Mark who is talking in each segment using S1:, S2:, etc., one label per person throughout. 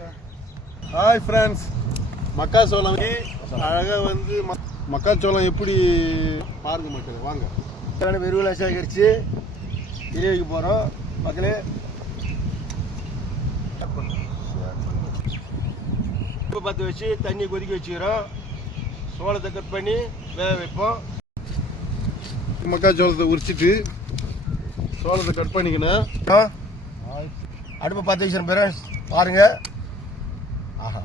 S1: Hi friends மக்காச்சோளம். அழகாக வந்து மக்காச்சோளம் எப்படி பாருங்க மக்களே? வாங்க.
S2: வெறுவலை சேகரித்து இறை வைக்க போகிறோம் மக்களே. உப்பு பற்ற வச்சு தண்ணி கொதிக்க வச்சுக்கிறோம். சோளத்தை கட் பண்ணி வேக வைப்போம்.
S1: மக்காச்சோளத்தை உரிச்சிட்டு சோளத்தை கட் பண்ணிக்கணும்.
S2: ஆ, அடுப்பை பற்ற வச்சுருந்த பேரண்ட்ஸ் பாருங்க. ஆஹா.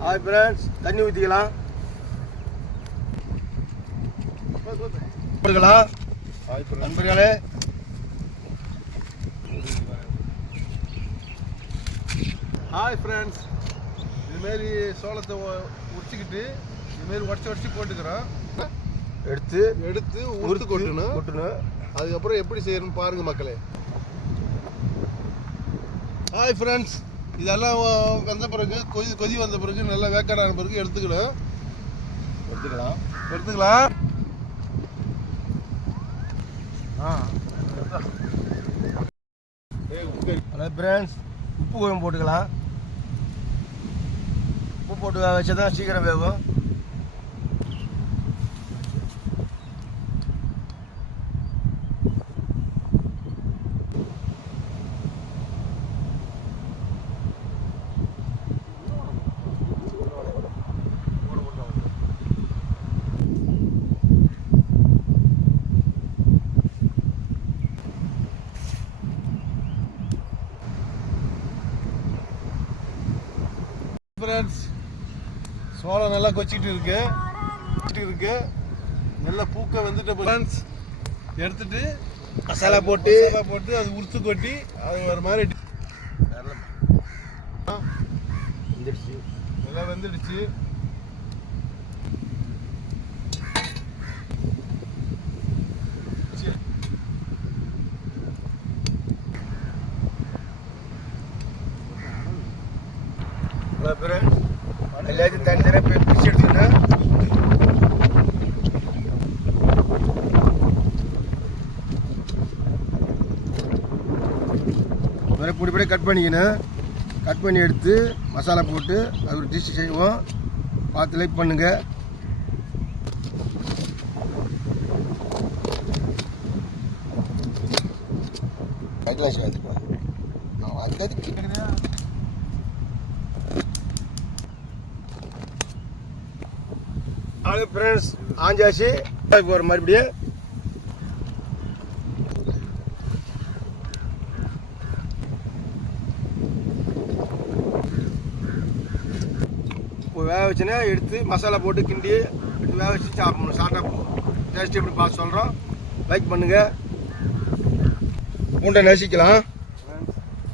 S2: ஹாய் ஃப்ரெண்ட்ஸ் தண்ணி ஊற்றிக்கலாம் நண்பர்களே?
S1: ஹாய் ஃப்ரெண்ட்ஸ் இதுமாரி சோளத்தை உ- உரிச்சிக்கிட்டு இதுமாரி உடச்சி உடச்சி போட்டுக்கிறோம்
S2: எடுத்து
S1: எடுத்து உருத்து கொட்டணும்.
S2: கொட்டணும்.
S1: அதுக்கப்புறம் எப்படி செய்யணும்னு பாருங்க மக்களே. ஹாய் ஃப்ரெண்ட்ஸ் இதெல்லாம் வந்த பிறகு கொதி கொதி வந்த பிறகு நல்லா வேக்காடான பிறகு எடுத்துக்கணும்.
S2: எடுத்துக்கலாம்.
S1: எடுத்துக்கலாம். ஆ. ஏய்,
S2: ஹலோ ஃப்ரெண்ட்ஸ் உப்பு கோயம் போட்டுக்கலாம். உப்பு போட்டு வச்சா தான் சீக்கிரம் வேகும்.
S1: ஃப்ரெண்ட்ஸ் சோளம் நல்லா கொச்சிட்டு இருக்கு. இருக்கு. நல்லா பூக்க வந்துட்டு ஃப்ரெண்ட்ஸ் எடுத்துட்டு
S2: மசாலா போட்டு
S1: மசாலா போட்டு அது உருத்து கொட்டி அது ஒரு மாதிரி
S2: வந்துடுச்சு.
S1: நல்லா வெந்துடுச்சு.
S2: பேர் ஃப்ரெண்ட்ஸ் எல்லாத்தையும் தனி தனியாக போய் பிரித்து எடுத்துக்கிட்டேன் வேறு பொடி பொடி கட் பண்ணிக்கினேன் கட் பண்ணி எடுத்து மசாலா போட்டு அது ஒரு டிஷ் செய்வோம் பார்த்து லைக் பண்ணுங்கள் கைலாஷ் வந்துருக்கேன் நான் அதுக்காக ஹலோ ஃப்ரெண்ட்ஸ் ஆஞ்சாசி போகிற மறுபடியும் இப்போ வேக வச்சுன்னா எடுத்து மசாலா போட்டு கிண்டி எடுத்து வேக வச்சு சாப்பிடணும். சாப்பிட்டா டேஸ்ட் எப்படி பார்த்து சொல்கிறோம் லைக் பண்ணுங்கள் பூண்டை நசிக்கலாம்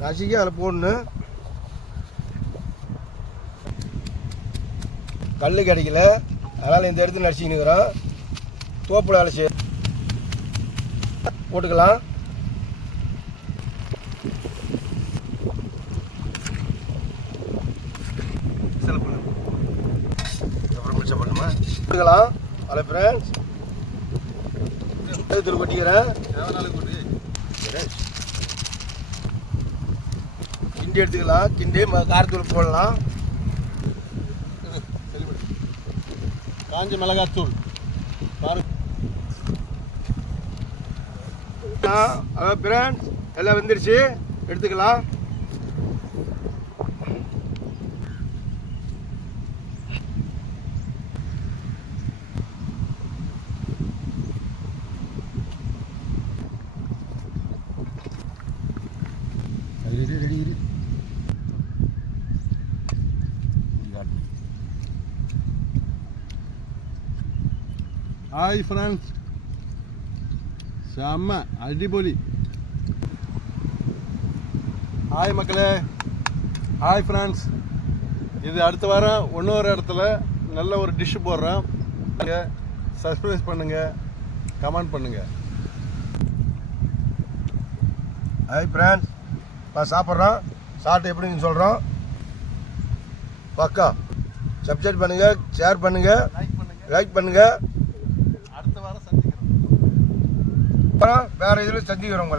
S2: நசிக்க அதில் போடணும். கல் கிடைக்கல. அதனால் இந்த இடத்துல நடிச்சுக்கிறோம் தோப்புல வேலை செய்ய போட்டுக்கலாம். போட்டுக்கலாம். ஹலோ ஃப்ரெண்ட்ஸ் தூள் கொட்டிக்கிறேன். கிண்டி எடுத்துக்கலாம். கிண்டி ம- காரத்தூள் போடலாம்.
S1: காஞ்ச மிளகாத்தூள். தூள்
S2: ஹலோ எல்லாம் வெந்துருச்சு. எடுத்துக்கலாம். Ready ready ready
S1: hi friends செம்ம அடிபொலி. ஹாய் மக்களே. ஹாய் ஃப்ரெண்ட்ஸ் இது அடுத்த வாரம் இன்னொரு இடத்துல நல்ல ஒரு டிஷ்ஷு போடுறோம் சப்ஸ்கிரைப் பண்ணுங்க கமெண்ட் பண்ணுங்க.
S2: ஹாய் ஃப்ரெண்ட்ஸ் இப்போ சாப்பிட்றோம். சாப்பிட்டு எப்படின்னு சொல்கிறோம் பக்கா. சப்ஸ்கிரைப் பண்ணுங்கள் ஷேர் பண்ணுங்கள்
S1: லைக் பண்ணுங்க.
S2: லைக் பண்ணுங்கள் அப்புறம் வேறு இதில் சந்திக்கிறோம்